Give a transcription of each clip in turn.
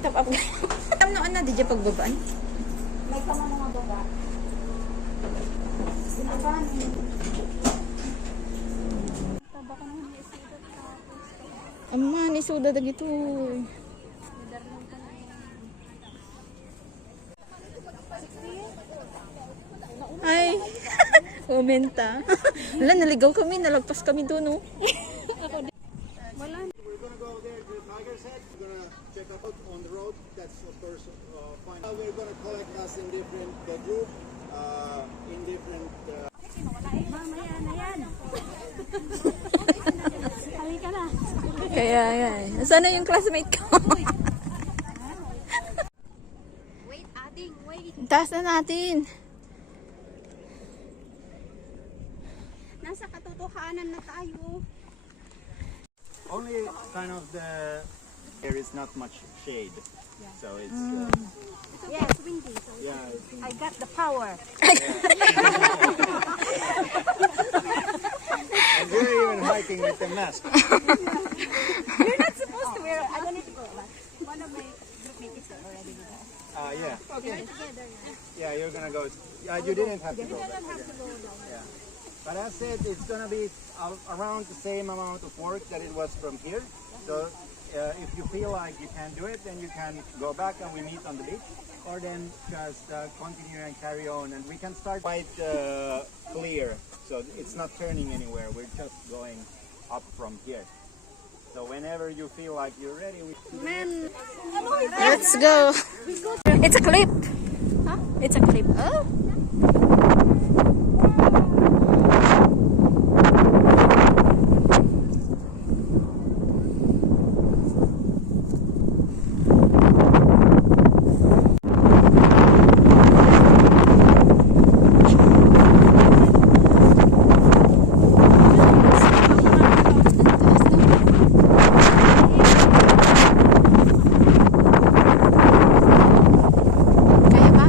top up. Alam noon na, di dyan pagbabaan. May kama mga baba. Binaban. Aman, isuda na gito. Ay, umenta. Wala, naligaw kami, nalagpas kami doon, oh. Wala. We're gonna go there to Tiger's Head. We're gonna check out on the road. That's of course fine. We're gonna collect us in different group, in different. Mamaya na yan. Halika na. Kaya yan. Nasaan na yung classmate ko? Wait, adding, wait. Taas na natin. Nasa katotohanan na tayo. Only kind of there is not much shade, so it's Yes, windy. So yeah. I got the power. And you're even hiking with the mask. You're not supposed to wear. I don't need to go. But one of my groupmates is already with us. Yeah. Okay. We're together. Yeah, you're gonna go. Yeah, you didn't have to go. I don't have to go down. Yeah. But as said, it's gonna be around the same amount of work that it was from here. So if you feel like you can do it, then you can go back and we meet on the beach, or then just continue and carry on. And we can start quite clear, so it's not turning anywhere. We're just going up from here. So whenever you feel like you're ready, we. Man, Let's go. It's a clip. Huh? It's a clip. Oh. Kaya ba?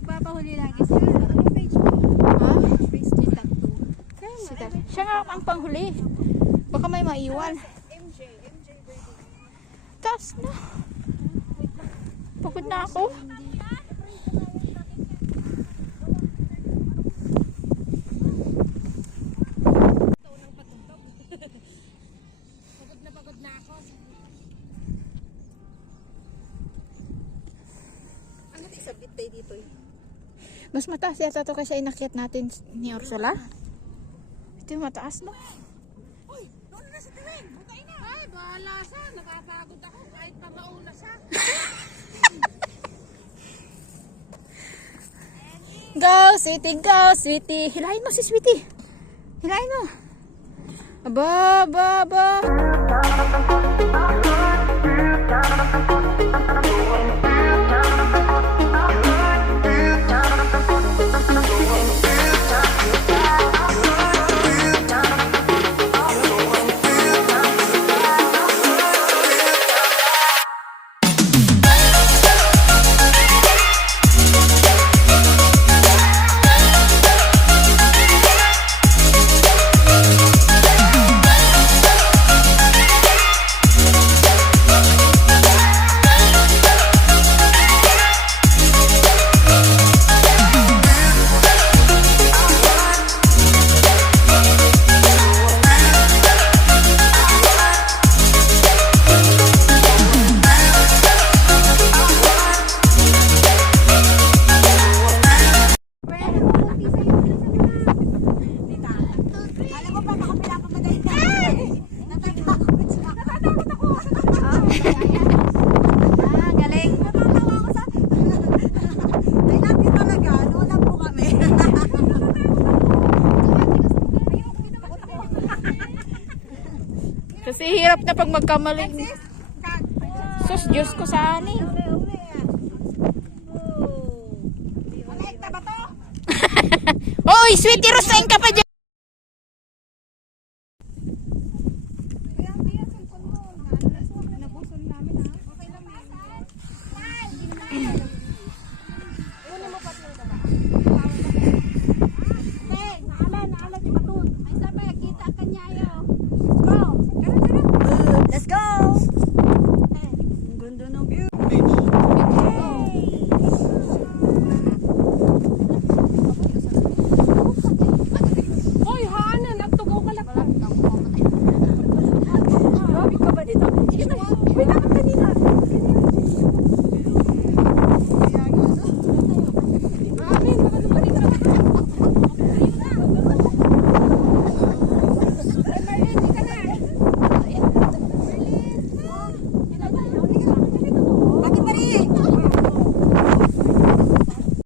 nagpapahuli lagi sila. Ano page mo? Ha? Page 3 tag 2. Siya nga ang panghuli. Baka may maiwan. MJ Brady. Taas na. Pagod na ako. Pagod na ako. Ano tayo sabit tayo dito eh? Mas mataas yata to kasi inakyat natin ni Ursula. Ito yung mataas, no? Uy! Doon na sa tuwing! Butay na! Ay, bahala siya! Nakapagod ako kahit pa mauna siya. Go, Sweetie! Go, Sweetie! Hilahin mo si Sweetie! Hilahin mo! Aba, aba, aba! Alam mo pa, makapila pa madali. Natatakot siya. Natatakot ako. Galing. Natatawa ako sa... I love you talaga. Wala po kami. Kasi hirap na pag magkamaling. Sus, Diyos ko sa ani. Connecta ba to? Oy, Sweetie, Rosain ka pa dyan.